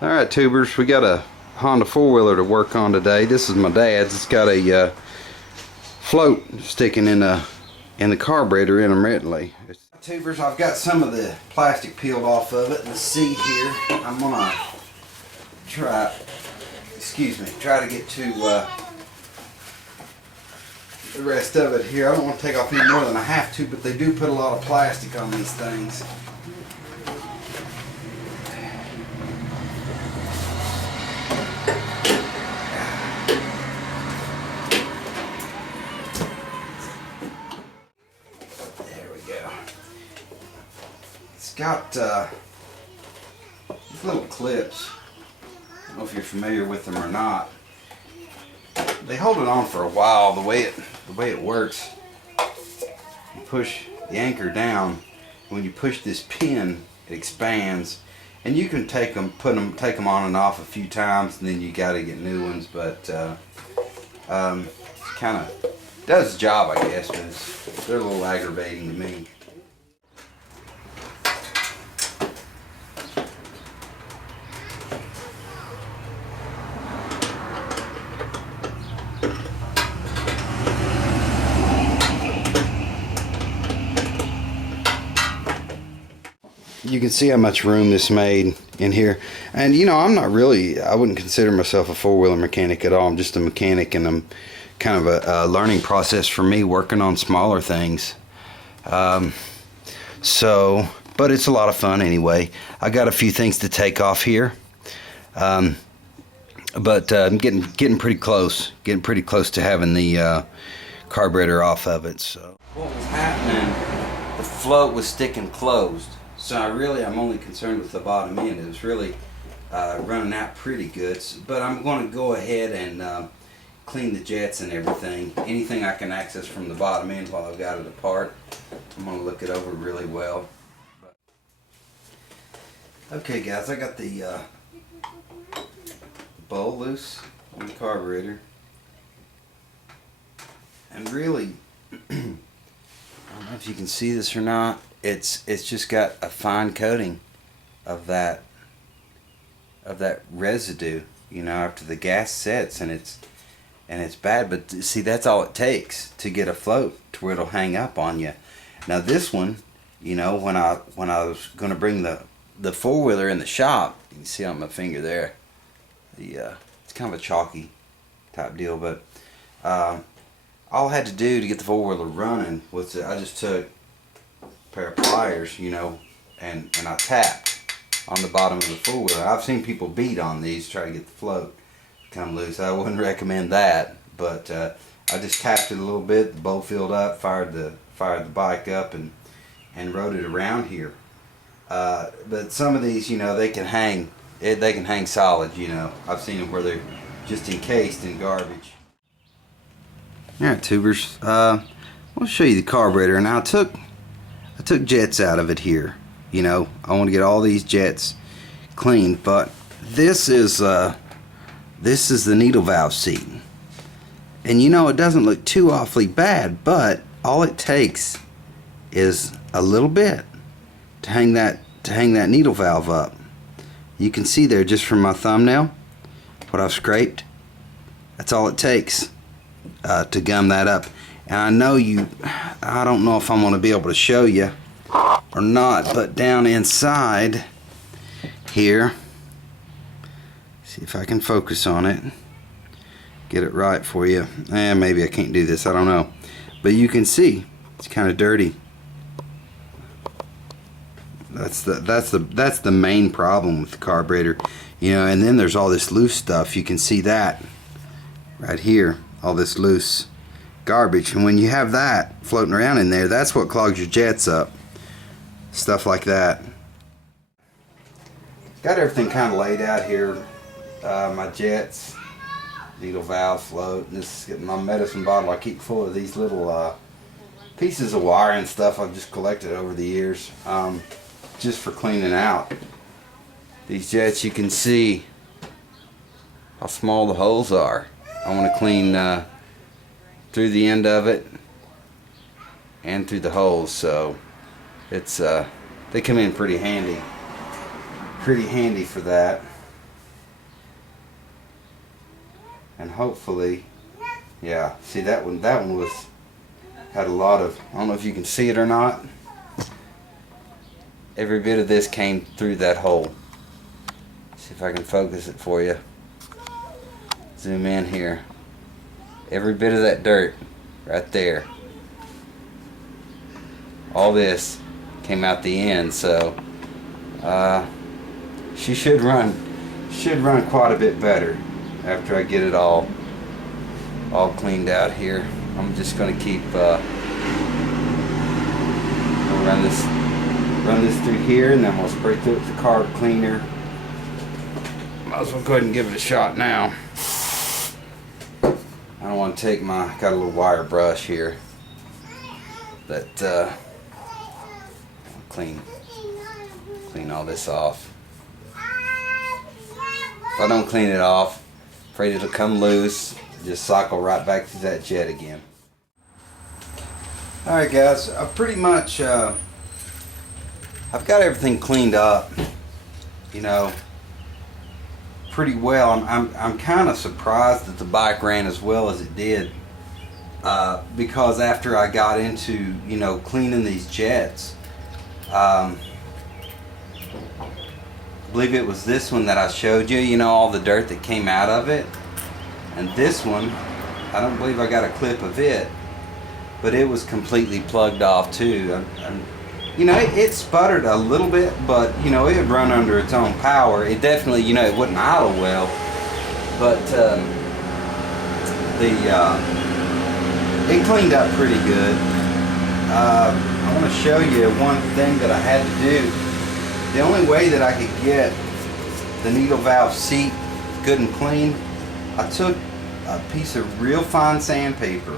Alright, tubers, we got a Honda four-wheeler to work on today. This is my dad's. It's got a float sticking in the carburetor intermittently. Tubers, I've got some of the plastic peeled off of it and the seat here. I'm gonna try to get to the rest of it here. I don't want to take off any more than I have to, but they do put a lot of plastic on these things. It's got these little clips. I don't know if you're familiar with them or not. They hold it on for a while. The way it works, you push the anchor down. When you push this pin, it expands, and you can take them on and off a few times, and then you got to get new ones. But kind of does the job, I guess. But they're a little aggravating to me. You can see how much room this made in here. And you know, I wouldn't consider myself a four-wheeler mechanic at all. I'm just a mechanic, and I'm kind of a learning process for me working on smaller things. But it's a lot of fun anyway. I got a few things to take off here. But I'm getting pretty close. Getting pretty close to having the carburetor off of it. So what was happening, the float was sticking closed. So I'm only concerned with the bottom end. It was really running out pretty good. But I'm going to go ahead and clean the jets and everything. Anything I can access from the bottom end while I've got it apart, I'm going to look it over really well. Okay guys, I got the bowl loose on the carburetor. And really, I don't know if you can see this or not. It's just got a fine coating of that residue, you know, after the gas sets, and it's bad. But see, that's all it takes to get a float to where it'll hang up on you. Now this one, you know, when I was going to bring the four-wheeler in the shop, you can see on my finger there, it's kind of a chalky type deal. But all I had to do to get the four-wheeler running was I just took pair of pliers, you know, and I tapped on the bottom of the four-wheeler. I've seen people beat on these, try to get the float to come loose. I wouldn't recommend that, but I just tapped it a little bit. The bowl filled up, fired the bike up, and rode it around here. But some of these, you know, they can hang solid. You know, I've seen them where they're just encased in garbage. All right, tubers. I want to show you the carburetor. Now I took jets out of it here. You know, I want to get all these jets cleaned, but this is the needle valve seat. And you know, it doesn't look too awfully bad, but all it takes is a little bit to hang that needle valve up. You can see there just from my thumbnail what I've scraped. That's all it takes to gum that up. And I don't know if I'm going to be able to show you or not, but down inside here, see if I can focus on it, get it right for you. Maybe I can't do this, I don't know. But you can see it's kind of dirty. That's the main problem with the carburetor, you know. And then there's all this loose stuff. You can see that right here, all this loose garbage, and when you have that floating around in there, that's what clogs your jets up. Stuff like that. Got everything kind of laid out here. My jets, needle valve, float, and this is my medicine bottle I keep full of these little pieces of wire and stuff I've just collected over the years, just for cleaning out these jets. You can see how small the holes are. I want to clean through the end of it and through the holes, so it's they come in pretty handy for that. and hopefully, yeah, see that one had a lot of, I don't know if you can see it or not, every bit of this came through that hole. See if I can focus it for you. Zoom in here. Every bit of that dirt right there, all this came out the end, so she should run quite a bit better after I get it all cleaned out here. I'm just gonna keep run this through here, and then we'll spray through it with the carb cleaner. Might as well go ahead and give it a shot now. I don't want to take got a little wire brush here that clean all this off. If I don't clean it off, afraid it'll come loose, just cycle right back to that jet again. Alright guys, I pretty much I've got everything cleaned up, you know, pretty well. I'm kind of surprised that the bike ran as well as it did, because after I got into, you know, cleaning these jets, I believe it was this one that I showed you, you know, all the dirt that came out of it, and this one, I don't believe I got a clip of it, but it was completely plugged off too. You know, it sputtered a little bit, but, you know, it would run under its own power. It definitely, you know, it wouldn't idle well, but it cleaned up pretty good. I want to show you one thing that I had to do. The only way that I could get the needle valve seat good and clean, I took a piece of real fine sandpaper,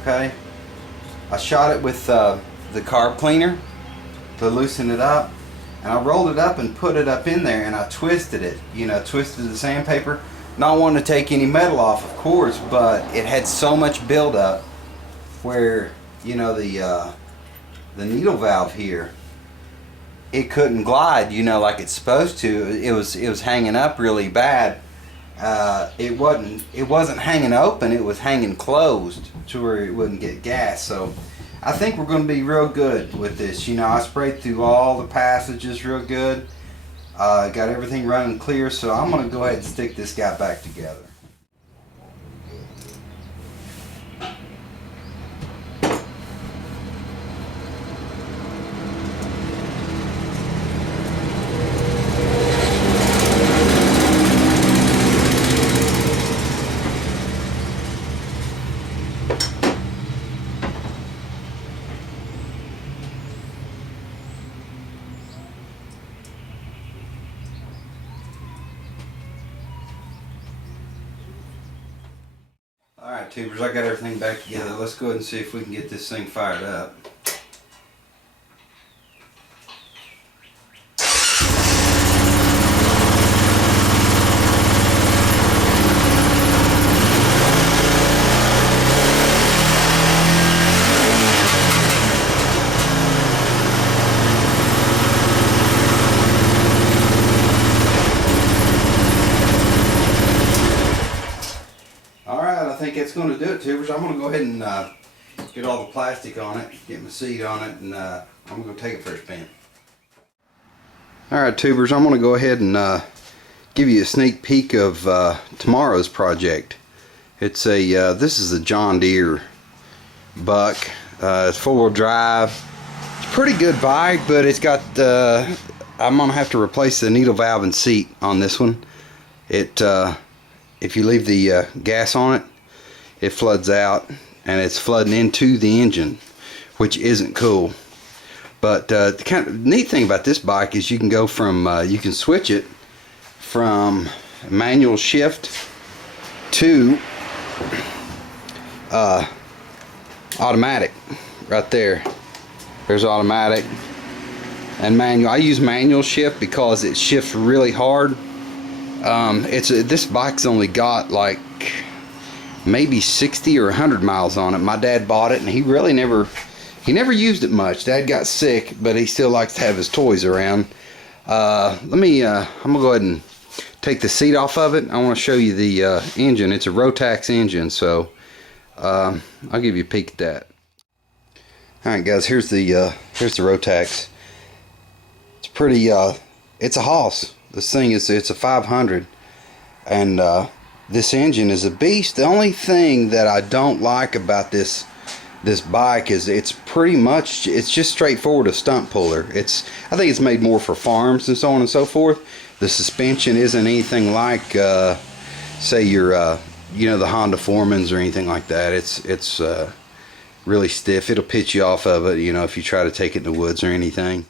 okay? I shot it with the carb cleaner to loosen it up, and I rolled it up and put it up in there, and I twisted it, you know, twisted the sandpaper, not wanting to take any metal off, of course, but it had so much buildup where, you know, the needle valve here, it couldn't glide, you know, like it's supposed to. It was hanging up really bad. It wasn't hanging open, it was hanging closed to where it wouldn't get gas. So I think we're going to be real good with this. You know, I sprayed through all the passages real good, got everything running clear, so I'm going to go ahead and stick this guy back together. Alright tubers, I got everything back together. Let's go ahead and see if we can get this thing fired up. I think that's going to do it, tubers. I'm going to go ahead and get all the plastic on it, get my seat on it, and I'm going to take it for a spin. Alright tubers, I'm going to go ahead and give you a sneak peek of tomorrow's project. It's a this is a John Deere buck. It's 4-wheel drive. It's a pretty good bike, but it's got I'm going to have to replace the needle valve and seat on this one. It if you leave the gas on it, it floods out, and it's flooding into the engine, which isn't cool. But the kind of neat thing about this bike is you can go from you can switch it from manual shift to automatic. Right there's automatic and manual. I use manual shift because it shifts really hard. This bike's only got like maybe 60 or 100 miles on it. My dad bought it, and he really never used it much. Dad got sick, but he still likes to have his toys around. I'm gonna go ahead and take the seat off of it, I want to show you the engine. It's a Rotax engine, so I'll give you a peek at that. Alright guys, here's the Rotax. It's pretty, it's a hoss. This thing is, it's a 500, and this engine is a beast. The only thing that I don't like about this bike is it's pretty much, it's just straightforward a stunt puller. I think it's made more for farms and so on and so forth. The suspension isn't anything like say your you know, the Honda Foremans or anything like that. It's really stiff. It'll pitch you off of it, you know, if you try to take it in the woods or anything.